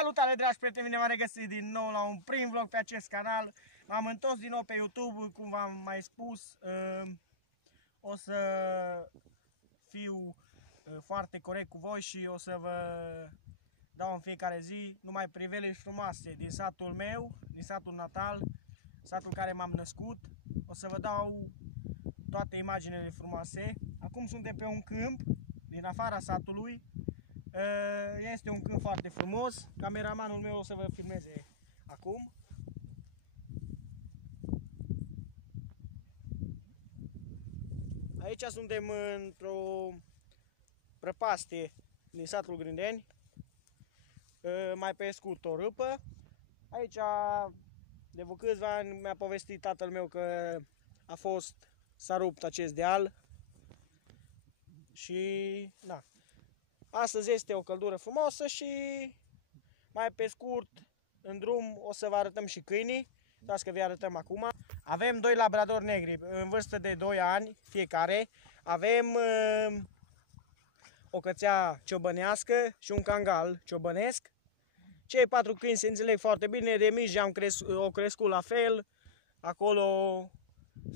Salutare dragi prieteni, bine v-am regăsit din nou la un prim vlog pe acest canal. M-am întors din nou pe YouTube, cum v-am mai spus. O să fiu foarte corect cu voi și o să vă dau în fiecare zi numai priveliști frumoase din satul meu, din satul natal, satul care m-am născut. O să vă dau toate imaginele frumoase. Acum suntem pe un câmp din afara satului. Este un câmp foarte frumos. Cameramanul meu o să vă filmeze acum. Aici suntem într-o prăpastie din satul Grindeni. Mai pe scurt o râpă. Aici de vreo câțiva ani mi-a povestit tatăl meu că s-a rupt acest deal. Și na. Astăzi este o căldură frumoasă și mai pe scurt în drum o să vă arătăm și câinii. Dați că vi arătăm acum. Avem doi labradori negri în vârstă de 2 ani fiecare. Avem o cățea ciobănească și un cangal ciobănesc. Cei 4 câini se înțeleg foarte bine, de mici au crescut la fel, acolo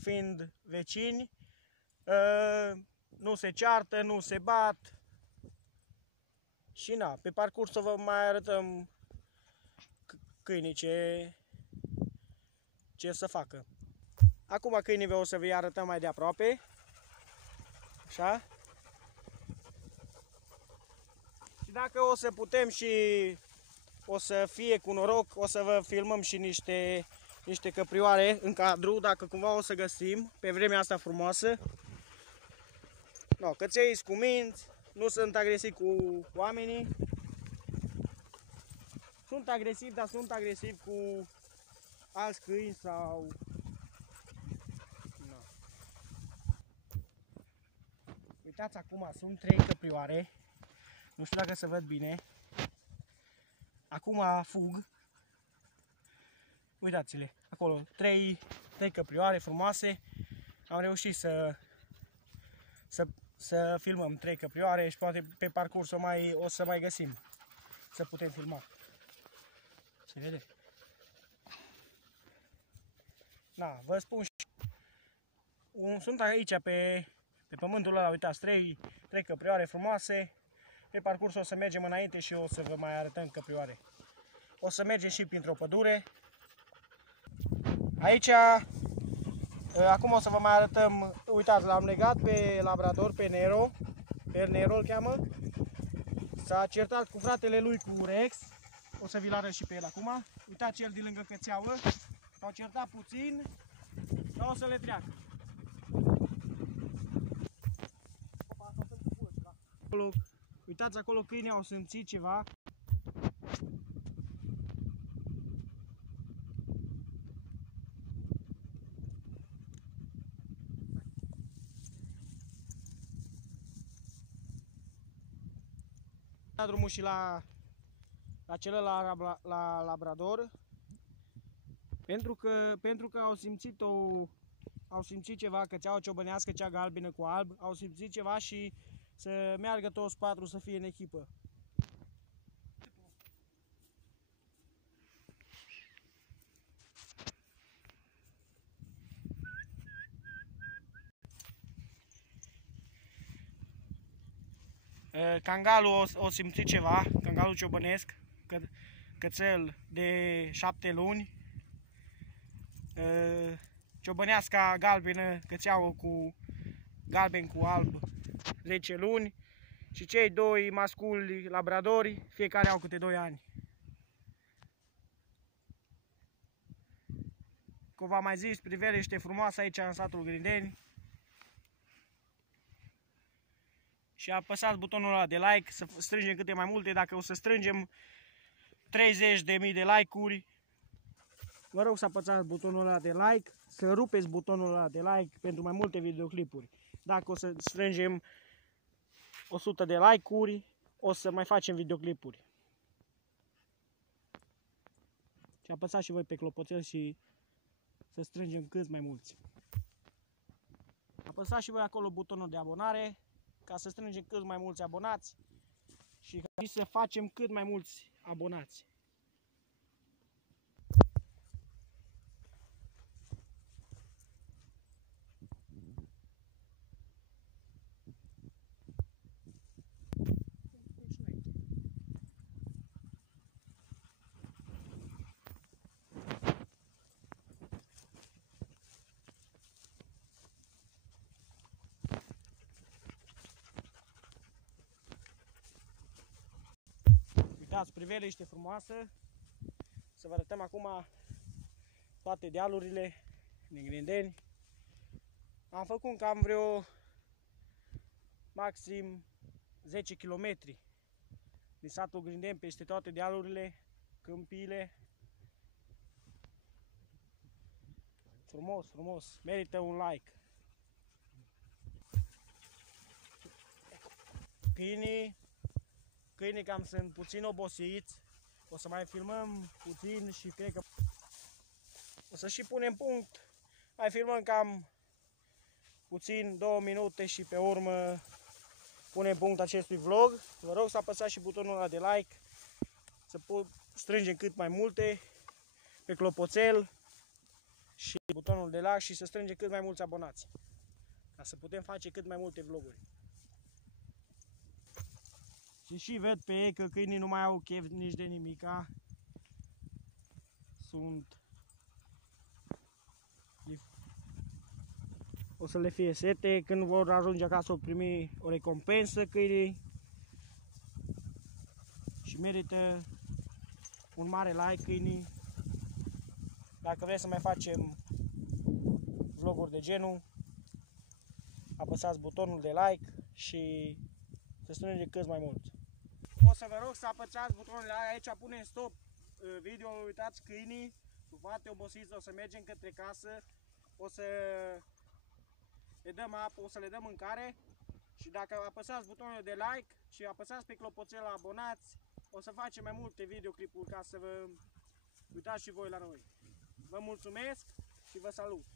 fiind vecini. Nu se ceartă, nu se bat. Și na, pe parcurs o vă mai arătăm câinii ce să facă. Acum câinii o să vi arătăm mai de aproape. Așa. Și dacă o să putem și o să fie cu noroc, o să vă filmăm și niște căprioare în cadru, dacă cumva o să găsim pe vremea asta frumoasă. No, căței sunt cuminți, nu sunt agresivi cu oamenii. Sunt agresivi, dar sunt agresivi cu alți câini sau... No. Uitați acum, sunt 3 căprioare. Nu știu dacă se văd bine. Acum fug. Uitați-le, acolo 3 căprioare frumoase. Am reușit să filmăm 3 căprioare și poate pe parcurs o să mai găsim să putem filma. Se vede? Da, vă spun și sunt aici pe pământul ăla, uitați, 3 căprioare frumoase. Pe parcurs o să mergem înainte și o să vă mai arătăm căprioare. O să mergem și printr-o pădure. Aici acum o să vă mai arătăm, uitați, l-am legat pe labrador, pe Nero îl cheamă. S-a certat cu fratele lui, cu Rex. O să vi-l arăt și pe el acum. Uitați el din lângă cățeauă. S-au certat puțin, dar o să le treacă. Uitați acolo, câinii au simțit ceva. Da drumul și la celălalt la labrador, pentru că au simțit ceva, cățeaua ciobănească, cea galbenă cu alb, au simțit ceva și să meargă toți 4 să fie în echipă. Cangalul o simțit ceva, cangalul ciobănesc, cățel de 7 luni, ciobăneasca galbenă, cățeauă cu galben cu alb 10 luni și cei 2 masculi labradori, fiecare au câte 2 ani. Cum v-am mai zis, priveliște frumoasă aici în satul Grindeni. Și apăsați butonul ăla de like, să strângem câte mai multe. Dacă o să strângem 30.000 de like-uri, vă rog să apăsați butonul ăla de like, să rupeți butonul ăla de like pentru mai multe videoclipuri. Dacă o să strângem 100 de like-uri, o să mai facem videoclipuri. Și apăsați și voi pe clopoțel și să strângem cât mai mulți. Apăsați și voi acolo butonul de abonare, ca să strângem cât mai mulți abonați și să facem cât mai mulți abonați. Uitați, priveliște frumoasă. Să vă arătăm acum toate dealurile din Grindeni. Am făcut cam vreo maxim 10 km din satul Grindeni peste toate dealurile, câmpiile. Frumos, frumos, merită un like. Câinii cam sunt puțin obosiți. O să mai filmăm puțin și cred că o să și punem punct. Mai filmăm cam puțin, 2 minute și pe urmă punem punct acestui vlog. Vă rog să apăsați și butonul ăla de like, să strângem cât mai multe pe clopoțel și butonul de like și să strângem cât mai mulți abonați, ca să putem face cât mai multe vloguri. Și văd pe ei că câinii nu mai au chef nici de nimica. O să le fie sete, când vor ajunge acasă o primi o recompensă câinii. Și merită un mare like câinii. Dacă vreți să mai facem vloguri de genul, apăsați butonul de like și să strângem cât mai mulți. O să vă rog să apăsați butonul de like, aici punem stop video, uitați câinii, sunt foarte obosiți, o să mergem către casă, o să le dăm apă, o să le dăm mâncare și dacă apăsați butonul de like și apăsați pe clopoțel abonați, o să facem mai multe videoclipuri ca să vă uitați și voi la noi. Vă mulțumesc și vă salut!